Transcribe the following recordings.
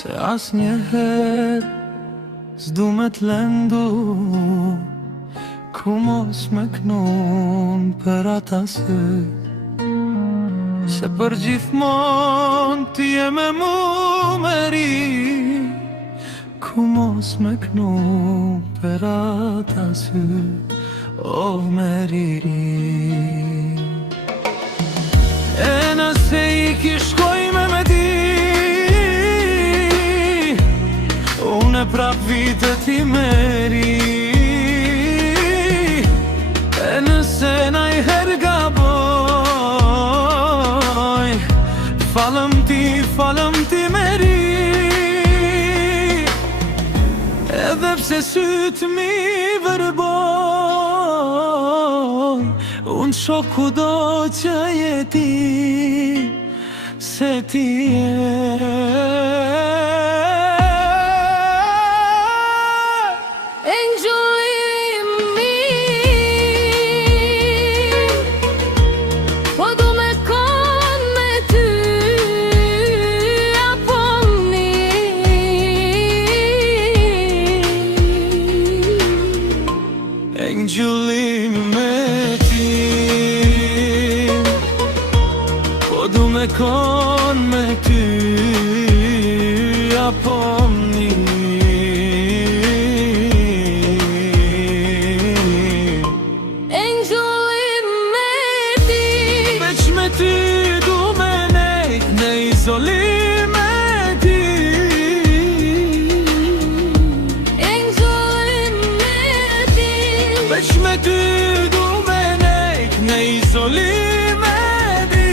Se asnjëherë s'du me t'lëndu, ku mos me knun për ata sy. Se për gjithmon ti je me mu meri, ku mos me knun për ata sy. O meri, e nëse i kishkoj me di, unë prap vitet i meri. E nëse najher gaboj, falem ti meri. Edhe pse sytë mi vërboj, unë shoh kudo që jeti, se ti Gjullim me ti, po du me kon me ty, apo mni. Gjullim me ti, veç me ty du me nejt në izolim me ti. Veç me ty du me nejt në izolim me di.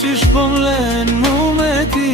Si shpon len mu me ti.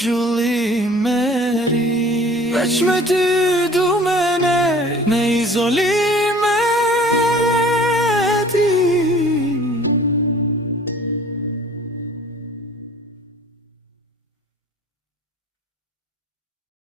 Gjullim me ri, veç me ty du me nejt në izolim.